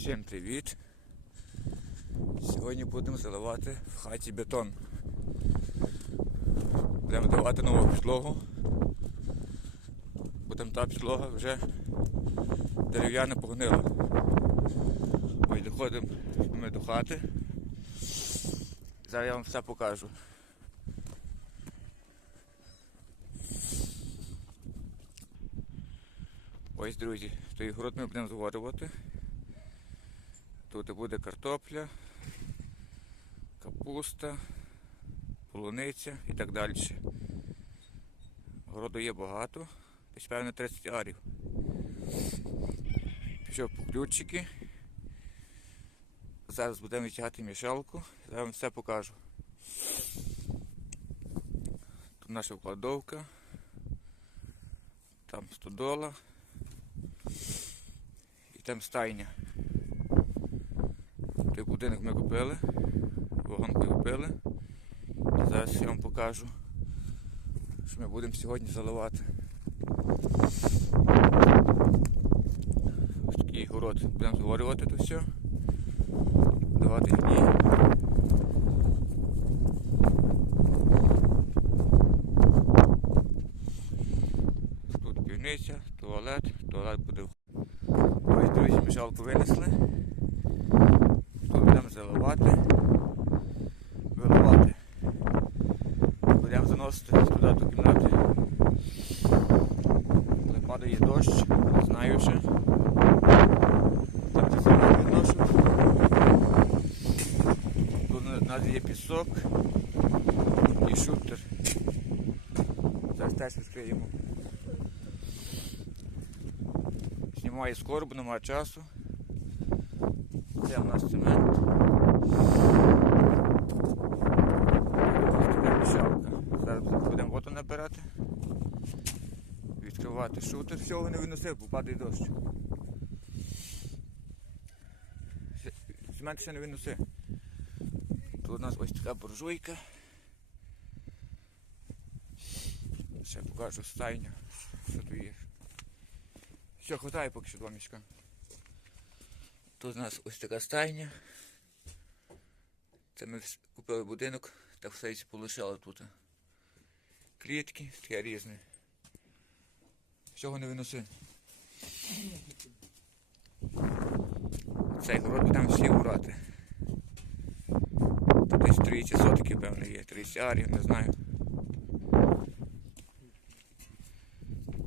Всім привіт! Сьогодні будемо заливати в хаті бетон. Будемо давати нову підлогу. Бо там та підлога вже дерев'яна погнила. Ось доходимо ми до хати. Зараз я вам все покажу. Ось, друзі, той город ми будемо зварювати. Тут буде картопля, капуста, полуниця і так далі. Городу є багато, десь певно 30 арів. Пішов по ключики. Зараз будемо витягати мішалку, зараз вам все покажу. Тут наша вкладовка, там стодола і там стайня. Той будинок ми купили, вагонку купили. Зараз я вам покажу, що ми будемо сьогодні заливати. Ось такий город. Будемо зварювати тут все. Давати гній. Тут півниця, туалет, туалет буде. Ось друзі, мішалку винесли. Тут будемо заливати, виливати. Будемо заносити туди до кімнати. Коли падає дощ, знаю ще. Там це відношу. Тут нас є пісок і шутер. Зараз теж відкриємо. Знімаю скоро, бо немає часу. Це у нас цемент. Зараз будемо воду набирати. Відкривати шутер. Всього не виносив, бо падає дощ. Цемент ще не виносив. Тут у нас ось така буржуйка. Ще покажу стайню, що тут є. Все, хватає поки що два мішка. Тут у нас ось така стайня. Це ми купили будинок, так все і полишали тут. Клітки, таке різне. Всього не виноси. Цей город будемо всі урати. Тут десь 30 сотки, певно, є, 30 арів, не знаю.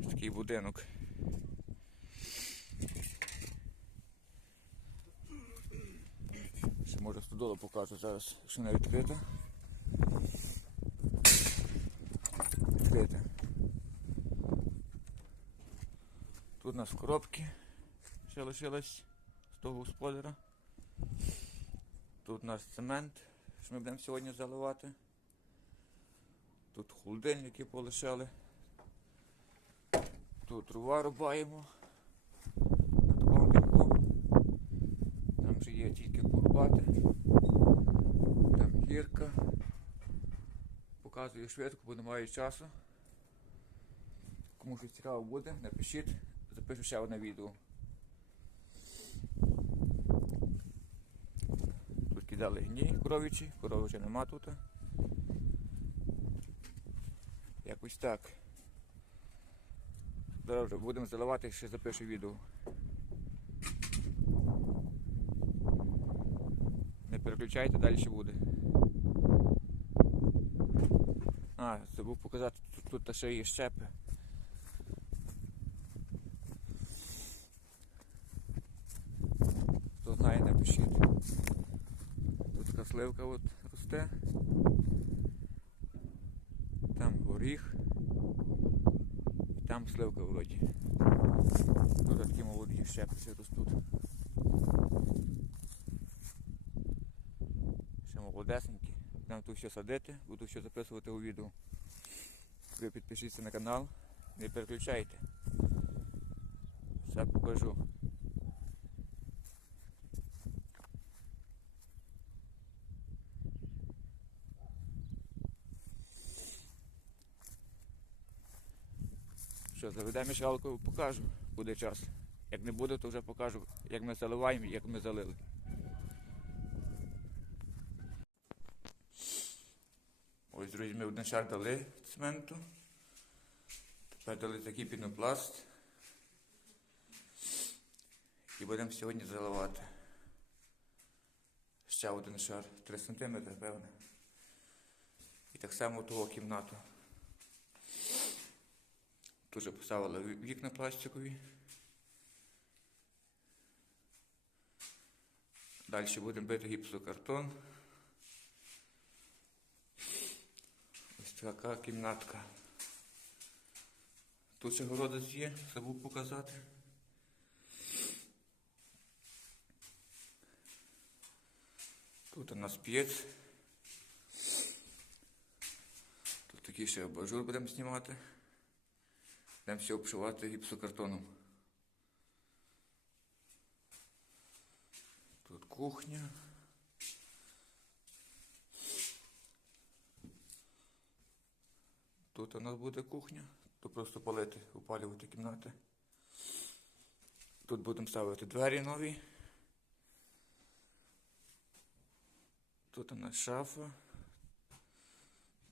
Ось такий будинок. Ще може стодолу покажу зараз, якщо не відкрита. Відкрита. Тут у нас коробки ще лишилось з того господаря. Тут у нас цемент, що ми будемо сьогодні заливати. Тут холодильники полишали. Тут трава рубаємо на такому пінку. Там вже є тільки порубати. Там гірка. Показую швидко, бо немає часу. Кому щось цікаво буде, напишіть, запишу ще одне відео. Тут кидали гній коровичі, корови вже нема тут. Якось так. Добре, будемо заливати, ще запишу відео. Не переключайте, далі буде. А, забув показати, тут, тут ще є щепи. Хто. Тут така сливка росте. Там горіх. І там сливка вроді. Тут такі молоді щепи ще ростуть. Ще молодесенькі. Будемо тут все садити, буду все записувати у відео. Ви підпишіться на канал, не переключайте. Все покажу. Що, заведемо мішалку, покажу, буде час. Як не буде, то вже покажу, як ми заливаємо і як ми залили. Ось, друзі, ми один шар дали цементу. Тепер дали такий пінопласт. І будемо сьогодні заливати. Ще один шар, 3 см, певне. І так само того кімнату. Тут поставили вікна пластикові. Далі будемо бити гіпсокартон. Ось така кімнатка. Тут ще городець є, забув показати. Тут у нас п'єць. Тут такий ще абажур будемо знімати. Будемо все обшивати гіпсокартоном. Тут кухня. Тут у нас буде кухня. Тут просто палити, опалювати кімнати. Тут будемо ставити двері нові. Тут у нас шафа.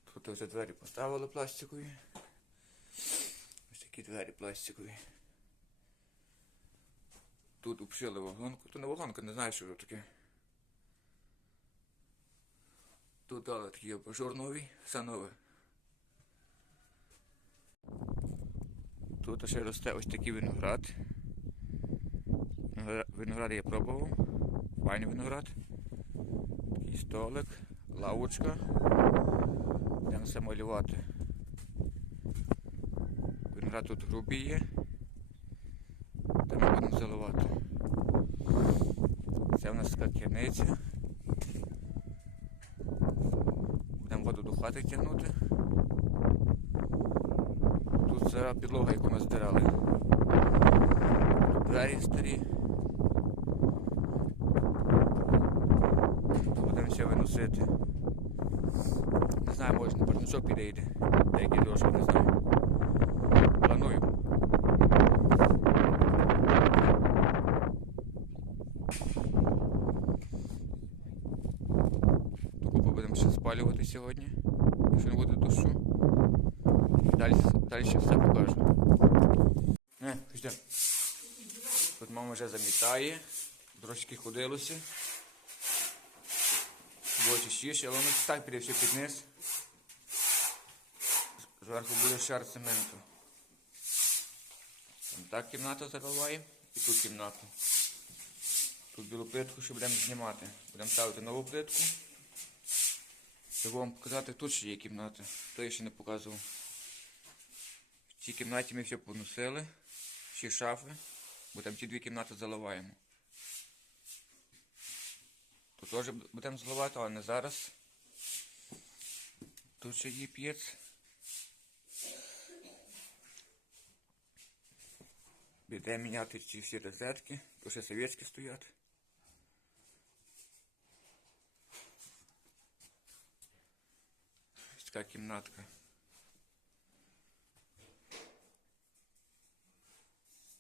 Тут вже двері поставили пластикові. Такі двері пластикові. Тут обшили вагонку. Тут не вагонка, не знаю, що це таке. Тут дали такий абажур новий, все нове. Тут ще росте ось такий виноград. Виноград я пробував. Файний виноград. Такий столик, лавочка. Будемо все малювати. Виноград тут грубий є. Та ми будемо заливати. Це в нас така керниця. Будемо воду до хати тягнути. Тут стара підлога, яку ми здирали. Двері старі. Тут будемо все виносити. Не знаю, може на парничок підійде. Деякі дошки, не знаю. Сьогодні, якщо не буде дощу. Далі, далі все покажу. Не, жди. Тут мама вже замітає, трошки ходилося. Було чистіше, але воно так піде все під низ. Зверху буде шар цементу. Там так кімнату заливаємо і тут кімнату. Тут білу плитку, що будемо знімати. Будемо ставити нову плитку. Щоб вам показати, тут ще є кімната. То я ще не показував. В цій кімнаті ми все поносили. Ще шафи. Бо там ті дві кімнати заливаємо. Тут теж будемо заливати, але не зараз. Тут ще є п'єць. Будемо міняти ці всі розетки. Тут ще совєтські стоять. Така кімнатка.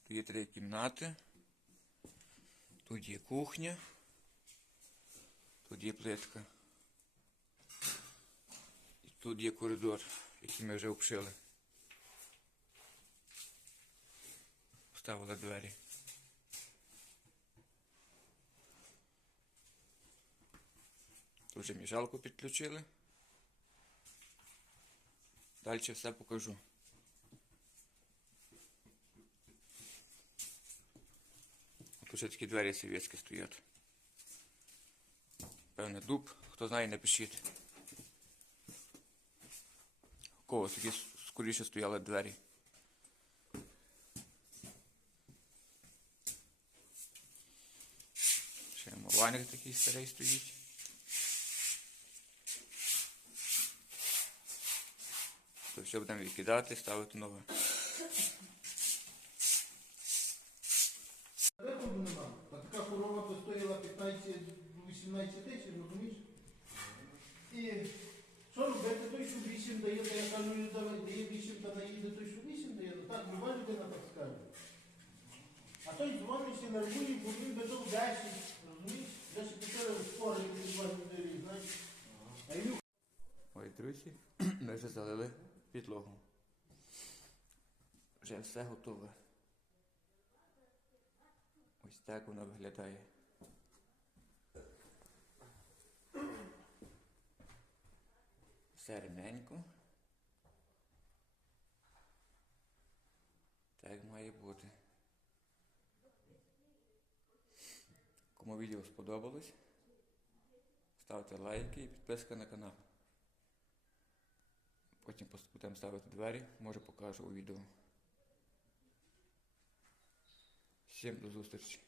Тут є три кімнати. Тут є кухня. Тут є плитка. І тут є коридор, який ми вже обшили. Поставили двері. Тут вже міжалку підключили. Далі все покажу. Тут ще такі двері совєтські стоять. Певне дуб, хто знає, напишіть. У кого такі скоріше стояли двері. Ще мовальник такий старий стоїть. Все будемо відкидати, ставити нове. А така корова то стоїла 15-18 тисяч, розумієш? І що робити? Той, що 8 дає, то я кажу, «Ну, дає 8, та наїде, той, що 8 дає. Ну так, люба людина так скаже. А той дзвонить і нервує, бо він би дав 10, розумієш? 10 4 спори вас людей, знаєш? Ой, друзі, ми вже залили підлогу. Вже все готове. Ось так воно виглядає. Все рівненько. Так має бути. Кому відео сподобалось, ставте лайки і підписка на канал. Потім будемо ставити двері, може покажу у відео. Всім до зустрічі.